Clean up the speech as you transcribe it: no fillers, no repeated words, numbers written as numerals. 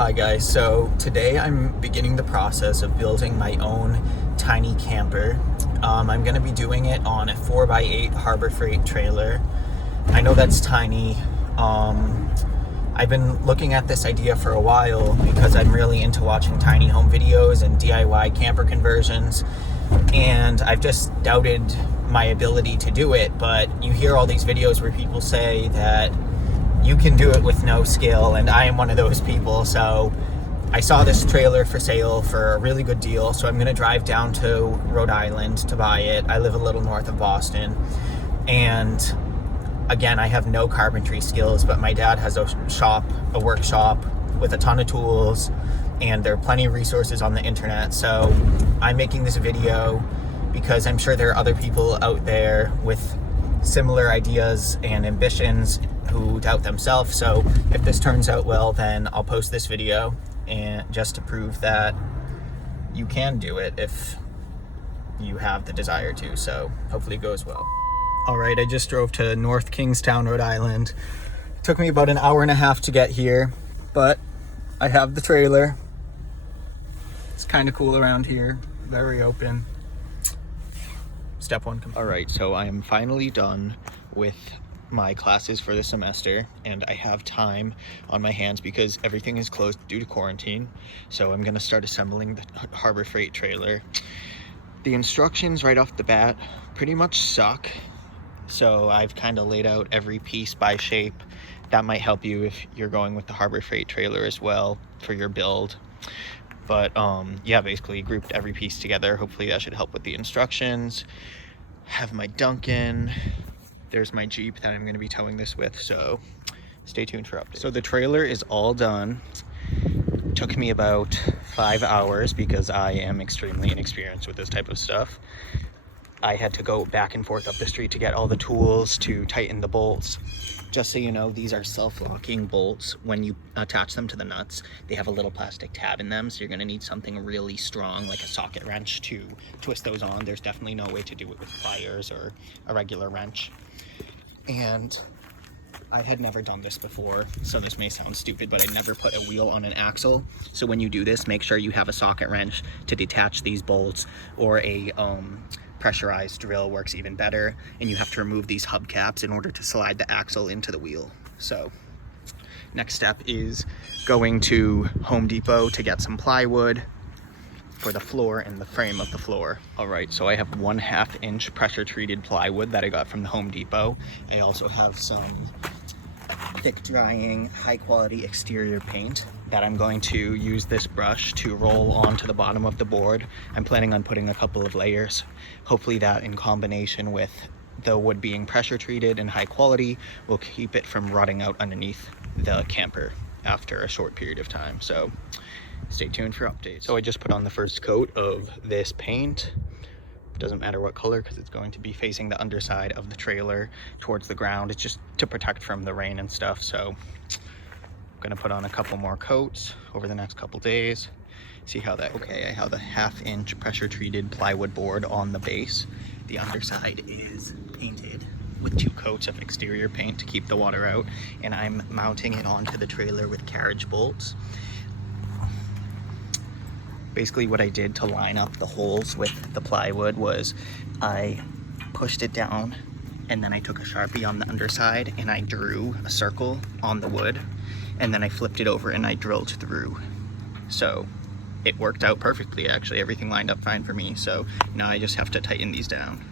Hi guys, so today I'm beginning the process of building my own tiny camper. I'm going to be doing it on a 4x8 Harbor Freight trailer. I know that's tiny. I've been looking at this idea for a while because I'm really into watching tiny home videos and DIY camper conversions, and I've just doubted my ability to do it. But you hear all these videos where people say that you can do it with no skill, and I am one of those people. So I saw this trailer for sale for a really good deal, so I'm going to drive down to Rhode Island to buy it. I live a little north of Boston, and again, I have no carpentry skills, but my dad has a workshop with a ton of tools, and there are plenty of resources on the internet. So I'm making this video because I'm sure there are other people out there with similar ideas and ambitions who doubt themselves. So if this turns out well, then I'll post this video, and just to prove that you can do it if you have the desire to. So hopefully it goes well. All right, I just drove to North Kingstown, Rhode Island. It took me about an hour and a half to get here, but I have the trailer. It's kind of cool around here, very open. Step one complete. All right, so I am finally done with my classes for the semester, and I have time on my hands because everything is closed due to quarantine. So I'm gonna start assembling the Harbor Freight trailer. The instructions right off the bat pretty much suck. So I've kind of laid out every piece by shape. That might help you if you're going with the Harbor Freight trailer as well for your build. But yeah, basically grouped every piece together. Hopefully that should help with the instructions. Have my Duncan. There's my Jeep that I'm going to be towing this with, so stay tuned for updates. So the trailer is all done. It took me about 5 hours because I am extremely inexperienced with this type of stuff. I had to go back and forth up the street to get all the tools to tighten the bolts. Just so you know, these are self-locking bolts. When you attach them to the nuts, they have a little plastic tab in them, so you're gonna need something really strong, like a socket wrench, to twist those on. There's definitely no way to do it with pliers or a regular wrench. And I had never done this before, so this may sound stupid, but I never put a wheel on an axle. So when you do this, make sure you have a socket wrench to detach these bolts, or a pressurized drill works even better, and you have to remove these hubcaps in order to slide the axle into the wheel. So next step is going to Home Depot to get some plywood for the floor and the frame of the floor. All right, so I have 1/2 inch pressure treated plywood that I got from the Home Depot. I also have some thick drying, high quality exterior paint that I'm going to use this brush to roll onto the bottom of the board. I'm planning on putting a couple of layers. Hopefully that, in combination with the wood being pressure treated and high quality, will keep it from rotting out underneath the camper after a short period of time. So stay tuned for updates. So I just put on the first coat of this paint. Doesn't matter what color, because it's going to be facing the underside of the trailer towards the ground. It's just to protect from the rain and stuff. So I'm gonna put on a couple more coats over the next couple days, see how that goes. Okay, I have a 1/2 inch pressure treated plywood board on the base. The underside is painted with 2 coats of exterior paint to keep the water out, and I'm mounting it onto the trailer with carriage bolts. Basically what I did to line up the holes with the plywood was I pushed it down, and then I took a Sharpie on the underside and I drew a circle on the wood, and then I flipped it over and I drilled through. So it worked out perfectly, actually. Everything lined up fine for me. So now I just have to tighten these down.